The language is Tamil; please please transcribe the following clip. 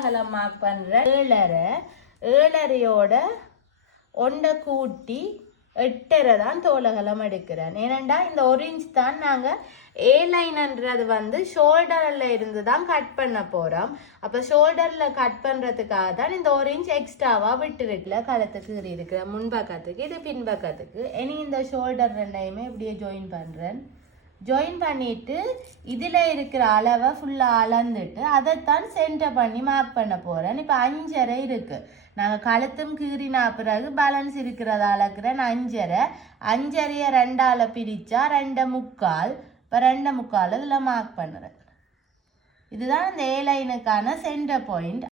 தோலகலம் மார்க் பண்ணுற 7.5 7.5யோட ஒன்றை கூட்டி 8.5 தான் தோலகலம் எடுக்கிறேன். ஏனண்டா இந்த 1 இன்ச் தான் நாங்கள் ஏ லைன்ன்றது வந்து ஷோல்டரில் இருந்து தான் கட் பண்ண போகிறோம். அப்போ ஷோல்டரில் கட் பண்ணுறதுக்காக தான் இந்த 1 இன்ச் எக்ஸ்ட்ராவாக விட்டுருக்குல கழுத்துக்கு இருக்கிற முன்பக்கத்துக்கு இது பின்பக்கத்துக்கு. இனி இந்த ஷோல்டர் ரெண்டையுமே இப்படியே ஜாயின் பண்ணுறேன். ஜாயின் பண்ணிவிட்டு இதில் இருக்கிற அளவை ஃபுல்லாக அளந்துட்டு அதைத்தான் சென்டர் பண்ணி மார்க் பண்ண போகிறேன். இப்போ 5.5 இருக்குது. நாங்கள் கழுத்தும் கீறினா பிறகு பேலன்ஸ் இருக்கிறத அளக்குறேன் 5.5. 5.5 2ஆல் பிரித்தா 2.25. இப்போ 2.25 இதில் மார்க் பண்ணுறேன். இதுதான் இந்த ஏ லைனுக்கான சென்டர் பாயிண்ட்.